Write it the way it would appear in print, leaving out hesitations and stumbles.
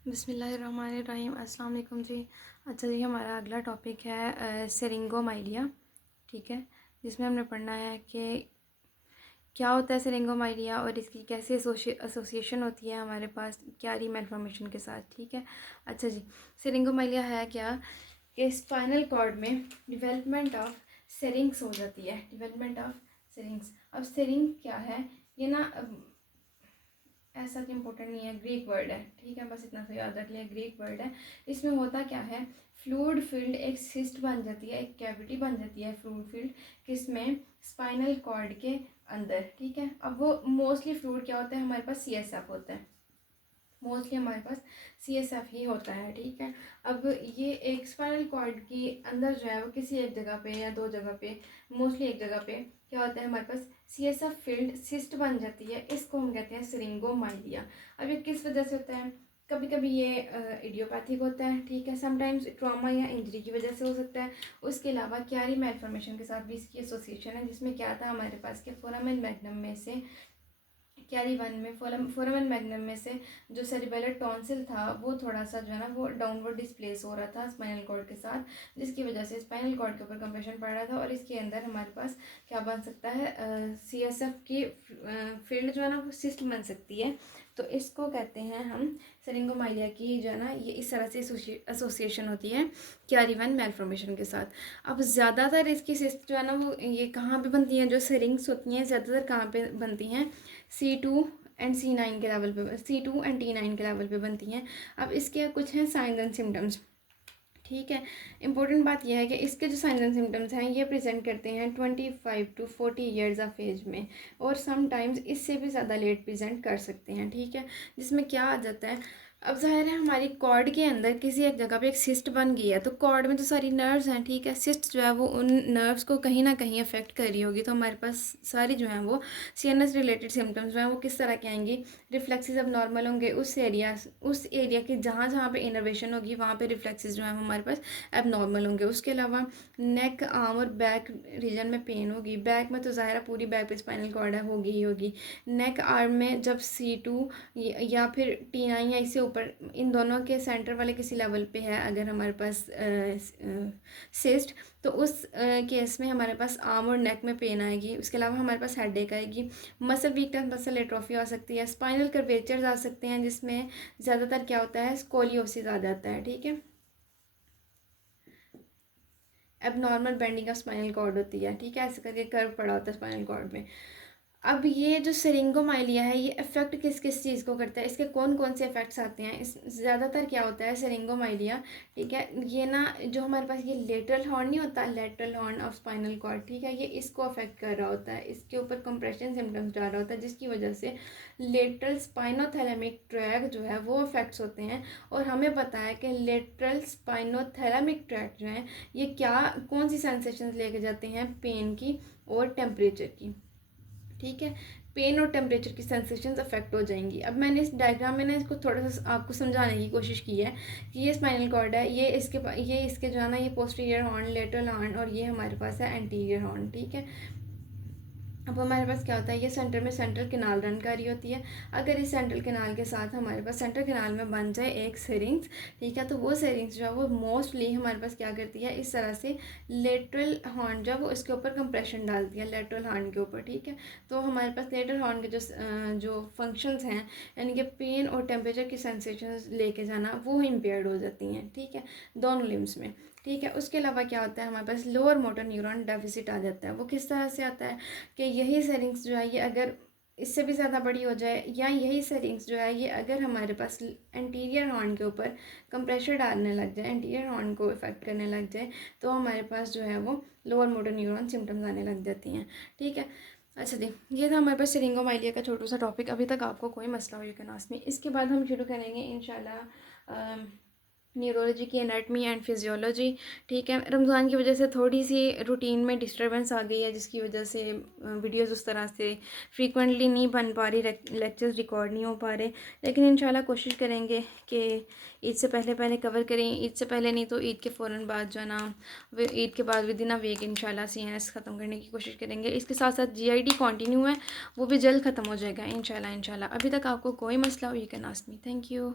बिस्मिल्लाहिर्रहमानिर्रहीम। अस्सलाम वालेकुम जी। अच्छा जी, हमारा अगला टॉपिक है सेरिंगोमाइलिया। ठीक है, जिसमें हमने पढ़ना है कि क्या होता है सेरिंगोमाइलिया और इसकी कैसे एसोसिएशन होती है हमारे पास क्यारी मेल्फॉर्मेशन के साथ। ठीक है, अच्छा जी, सेरिंगोमाइलिया है क्या कि स्पाइनल कॉर्ड में डिवेलपमेंट ऑफ सेरिंग्स हो जाती है। Development of सेरिंग्स। अब सेरिंग क्या है ये ना ऐसा कि इम्पोर्टेंट नहीं है, ग्रीक वर्ड है। ठीक है, बस इतना सा याद रख लिया, ग्रीक वर्ड है। इसमें होता क्या है, फ्लूइड फील्ड एक सिस्ट बन जाती है, एक कैविटी बन जाती है फ्लूइड फील्ड किसमें, स्पाइनल कॉर्ड के अंदर। ठीक है, अब वो मोस्टली फ्लूइड क्या होता है हमारे पास, CSF होता है। मोस्टली हमारे पास CSF ही होता है। ठीक है, अब ये एक स्पाइनल कॉर्ड की अंदर जो है वो किसी एक जगह पे या दो जगह पे, मोस्टली एक जगह पे क्या होता है हमारे पास, CSF फील्ड सिस्ट बन जाती है। इसको हम कहते हैं सेरिंगोमाइलिया। अब ये किस वजह से होता है, कभी कभी ये इडियोपैथिक होता है। ठीक है, समटाइम्स ट्रॉमा या इंजरी की वजह से हो सकता है। उसके अलावा क्यारी मेल्फॉर्मेशन के साथ भी इसकी एसोसिएशन है, जिसमें क्या था हमारे पास के फोरामेन मैग्नम में से, कैरी वन में फोरामेन मैग्नम में से जो सेरिबेलर टॉन्सिल था वो थोड़ा सा जो है ना वो डाउनवर्ड डिस्प्लेस हो रहा था स्पाइनल कॉर्ड के साथ, जिसकी वजह से स्पाइनल कॉर्ड के ऊपर कंप्रेशन पड़ रहा था और इसके अंदर हमारे पास क्या बन सकता है, CSF की फील्ड जो है ना वो सिस्ट बन सकती है। तो इसको कहते हैं हम सेरिंगोमाइलिया की जो है ना ये इस तरह से एसोसिएशन होती है क्यारी वन मेल्फॉर्मेशन के साथ। अब ज़्यादातर इसकी सिस्ट जो है ना वो ये कहाँ पे बनती हैं, जो सेरिंग्स होती हैं ज़्यादातर कहाँ पे बनती हैं, C2 एंड C9 के लेवल पे, C2 एंड T9 के लेवल पे बनती हैं। अब इसके कुछ हैं साइंस एंड सिम्टम्स। ठीक है, इंपॉर्टेंट बात यह है कि इसके जो साइंस एंड सिम्टम्स हैं ये प्रेजेंट करते हैं 25 to 40 ईयर्स ऑफ एज में, और समटाइम्स इससे भी ज़्यादा लेट प्रेजेंट कर सकते हैं। ठीक है, जिसमें क्या आ जाता है, अब जाहिर है हमारी कॉर्ड के अंदर किसी एक जगह पे एक सिस्ट बन गई है, तो कॉर्ड में तो सारी नर्व्स हैं। ठीक है, सिस्ट जो है वो उन नर्व्स को कहीं ना कहीं अफेक्ट कर रही होगी, तो हमारे पास सारी जो है वो CNS रिलेटेड सिम्टम्स जो हैं वो किस तरह के आएंगी, रिफ्लेक्सेस अब नॉर्मल होंगे उस एरिया के जहाँ जहाँ पे इनर्वेशन होगी वहाँ पे रिफ्लेक्सेस जो है वो हमारे पास अब नॉर्मल होंगे। उसके अलावा नेक, आर्म और बैक रीजन में पेन होगी। बैक में तो ज़ाहिर है पूरी बैक पे स्पाइनल कॉर्ड है, होगी ही होगी। नेक आर्म में जब C2 या फिर T9 या इससे ऊपर इन दोनों के सेंटर वाले किसी लेवल पे है अगर हमारे पास सिस्ट, तो उस केस में हमारे पास आर्म और नेक में पेन आएगी। उसके अलावा हमारे पास हेडेक आएगी, मसल वीकनेस, मसल एट्रोफी आ सकती है, स्पाइनल कर्वेचर्स आ सकते हैं जिसमें ज़्यादातर क्या होता है, स्कोलियोसिस आ जाता है। ठीक है, abnormal bending of spinal cord होती है। ठीक है, ऐसे करके कर्व पड़ा होता है स्पाइनल कॉर्ड में। अब ये जो सेरिंगोमाइलिया है ये इफेक्ट किस किस चीज़ को करता है, इसके कौन कौन से इफेक्ट्स आते हैं, इस ज़्यादातर क्या होता है सेरिंगोमाइलिया। ठीक है, ये ना जो हमारे पास ये लेटरल हॉर्न नहीं होता, lateral horn of spinal cord, ठीक है, ये इसको अफेक्ट कर रहा होता है, इसके ऊपर कंप्रेशन सिम्टम्स जा रहा होता है, जिसकी वजह से लेटरल स्पाइनोथैलेमिक ट्रैक जो है वो अफेक्ट्स होते हैं। और हमें पता है कि लेटरल स्पाइनोथैलेमिक ट्रैक जो है ये क्या कौन सी सेंसेशंस लेके जाते हैं, पेन की और टेम्परेचर की। ठीक है, पेन और टेम्परेचर की सेंसेशंस अफेक्ट हो जाएंगी। अब मैंने इस डायग्राम में ना इसको थोड़ा सा आपको समझाने की कोशिश की है कि ये स्पाइनल कॉर्ड है, ये इसके जो है ना ये पोस्टीरियर हॉर्न, लेटरल हॉर्न, और ये हमारे पास है एंटीरियर हॉर्न। ठीक है, अब हमारे पास क्या होता है, ये सेंटर में सेंट्रल कैनाल रन कर रही होती है। अगर इस सेंट्रल कैनाल के साथ हमारे पास सेंट्रल कैनाल में बन जाए एक सेरिंग्स, ठीक है, तो वो सेरिंग्स जो है वो मोस्टली हमारे पास क्या करती है, इस तरह से लेटरल हॉर्न जो है वो इसके ऊपर कंप्रेशन डालती है, लेटरल हॉर्न के ऊपर। ठीक है, तो हमारे पास लेटरल हॉर्न के जो फंक्शंस हैं, यानी कि पेन और टेम्परेचर की सेंसेशंस लेके जाना, वो इम्पेयर्ड हो जाती हैं। ठीक है, दोनों लिम्स में। ठीक है, उसके अलावा क्या होता है, हमारे पास लोअर मोटर न्यूरॉन डेफिसिट आ जाता है। वो किस तरह से आता है कि यही सेटिंग्स जो है ये अगर इससे भी ज़्यादा बड़ी हो जाए, या यही सेटिंग्स जो है ये अगर हमारे पास एंटीरियर हॉर्न के ऊपर कंप्रेशर डालने लग जाए, एंटीरियर हॉर्न को इफेक्ट करने लग जाए, तो हमारे पास जो है वो लोअर मोटर न्यूरॉन सिम्टम्स आने लग जाती हैं। ठीक है, अच्छा जी, ये था हमारे पास सेरिंगोमाइलिया का छोटा सा टॉपिक। अभी तक आपको कोई मसला हो यू कैन आस्क मी। इसके बाद हम शुरू करेंगे इंशाल्लाह न्यूरोलॉजी की एनाटमी एंड फिजियोलॉजी। ठीक है, रमज़ान की वजह से थोड़ी सी रूटीन में डिस्टर्बेंस आ गई है, जिसकी वजह से वीडियोस उस तरह से फ्रीक्वेंटली नहीं बन पा रही, लेक्चर्स रिकॉर्ड नहीं हो पा रहे, लेकिन इंशाल्लाह कोशिश करेंगे कि ईद से पहले पहले कवर करें। ईद से पहले नहीं तो ईद के फ़ौरन बाद जो है ना, ईद के बाद विद इन अ वीक इंशाल्लाह CNS ख़त्म करने की कोशिश करेंगे। इसके साथ साथ GID कंटिन्यू है, वो भी जल्द ख़त्म हो जाएगा इंशाल्लाह। अभी तक आपको कोई मसला हो you can ask me. Thank you.